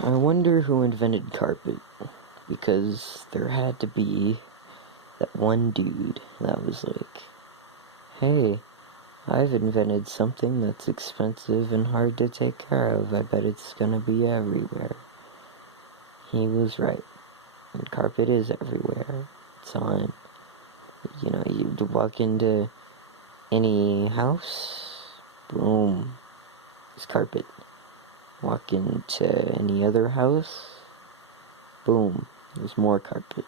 I wonder who invented carpet, because there had to be that one dude that was like, hey, I've invented something that's expensive and hard to take care of. I bet it's gonna be everywhere. He was right. And carpet is everywhere. It's on, you walk into any house, boom, it's carpet. Walk into any other house, boom, there's more carpet.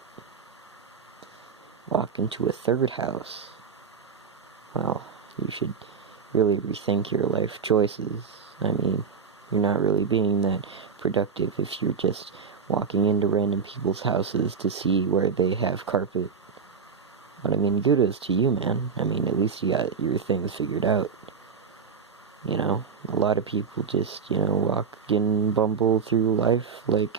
Walk into a third house, well, you should really rethink your life choices. I mean, you're not really being that productive if you're just walking into random people's houses to see where they have carpet. But I mean, kudos to you, man. I mean, at least you got your things figured out. A lot of people just, walk and bumble through life like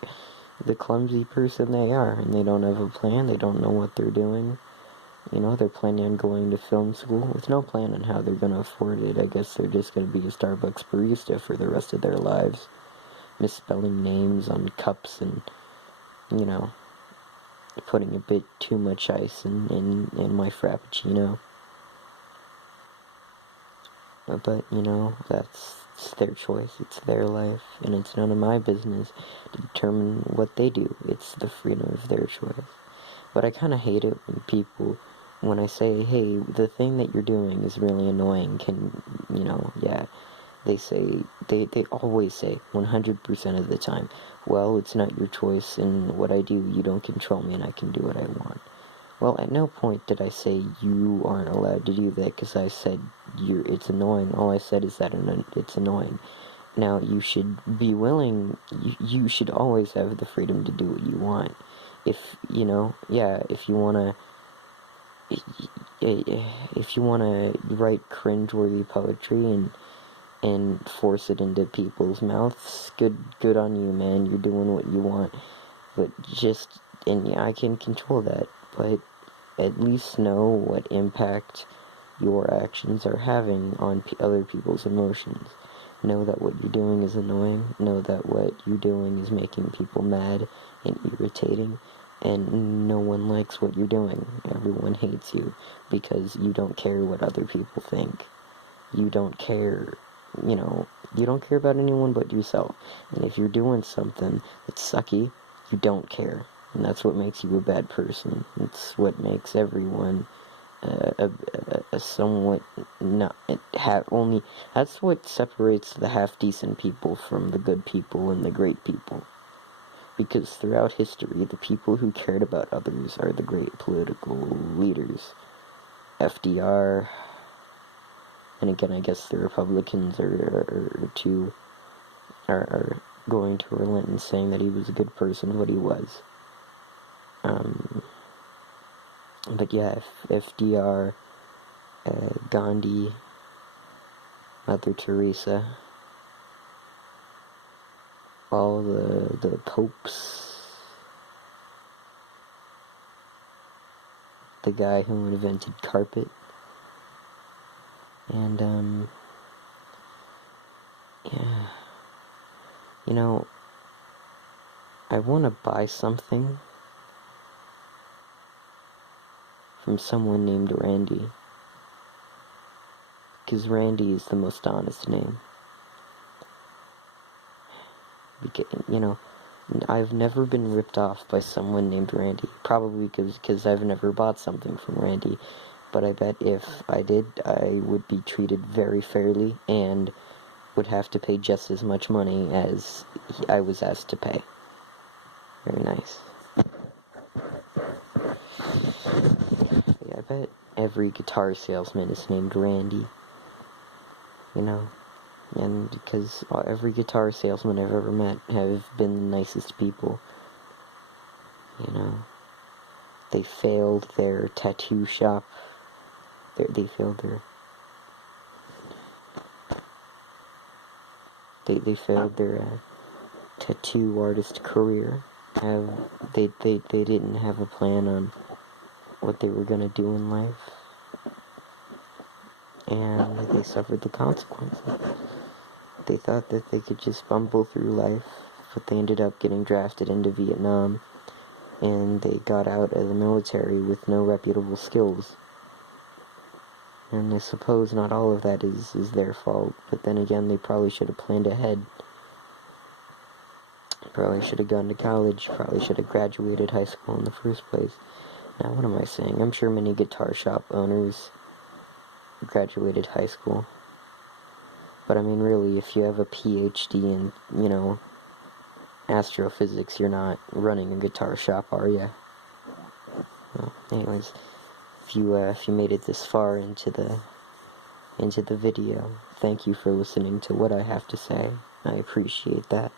the clumsy person they are, and they don't have a plan, they don't know what they're doing. They're planning on going to film school with no plan on how they're going to afford it. I guess they're just going to be a Starbucks barista for the rest of their lives, misspelling names on cups and, putting a bit too much ice in my Frappuccino. But, that's their choice, it's their life, and it's none of my business to determine what they do. It's the freedom of their choice. But I kind of hate it when I say, hey, the thing that you're doing is really annoying, they always say, 100% of the time, well, it's not your choice, and what I do, you don't control me, and I can do what I want. Well, at no point did I say you aren't allowed to do that, because I said it's annoying. All I said is that it's annoying. Now, you should be willing, you should always have the freedom to do what you want. If you wanna write cringeworthy poetry and force it into people's mouths, good on you, man, you're doing what you want. But I can control that, but at least know what impact your actions are having on other people's emotions. Know that what you're doing is annoying. Know that what you're doing is making people mad and irritating. And no one likes what you're doing. Everyone hates you because you don't care what other people think. You don't care, you don't care about anyone but yourself. And if you're doing something that's sucky, you don't care. And that's what makes you a bad person. It's what makes everyone a somewhat that's what separates the half-decent people from the good people and the great people. Because throughout history, the people who cared about others are the great political leaders. FDR, and again, I guess the Republicans are going to relent in saying that he was a good person, what he was. But yeah, FDR, Gandhi, Mother Teresa, all the popes, the guy who invented carpet, and, yeah, I want to buy something from someone named Randy, because Randy is the most honest name. Because, I've never been ripped off by someone named Randy, probably because I've never bought something from Randy, but I bet if I did, I would be treated very fairly, and would have to pay just as much money as I was asked to pay. Very nice. I bet every guitar salesman is named Randy, and because every guitar salesman I've ever met have been the nicest people. They failed their tattoo shop. They failed their tattoo artist career. They didn't have a plan on what they were gonna do in life, and they suffered the consequences. They thought that they could just bumble through life, but they ended up getting drafted into Vietnam, and they got out of the military with no reputable skills. And I suppose not all of that is their fault, but then again, they probably should have planned ahead. Probably should have gone to college, probably should have graduated high school in the first place. Now, what am I saying? I'm sure many guitar shop owners graduated high school. But I mean, really, if you have a PhD in, astrophysics, you're not running a guitar shop, are you? Well, anyways, if you made it this far into the video, thank you for listening to what I have to say. I appreciate that.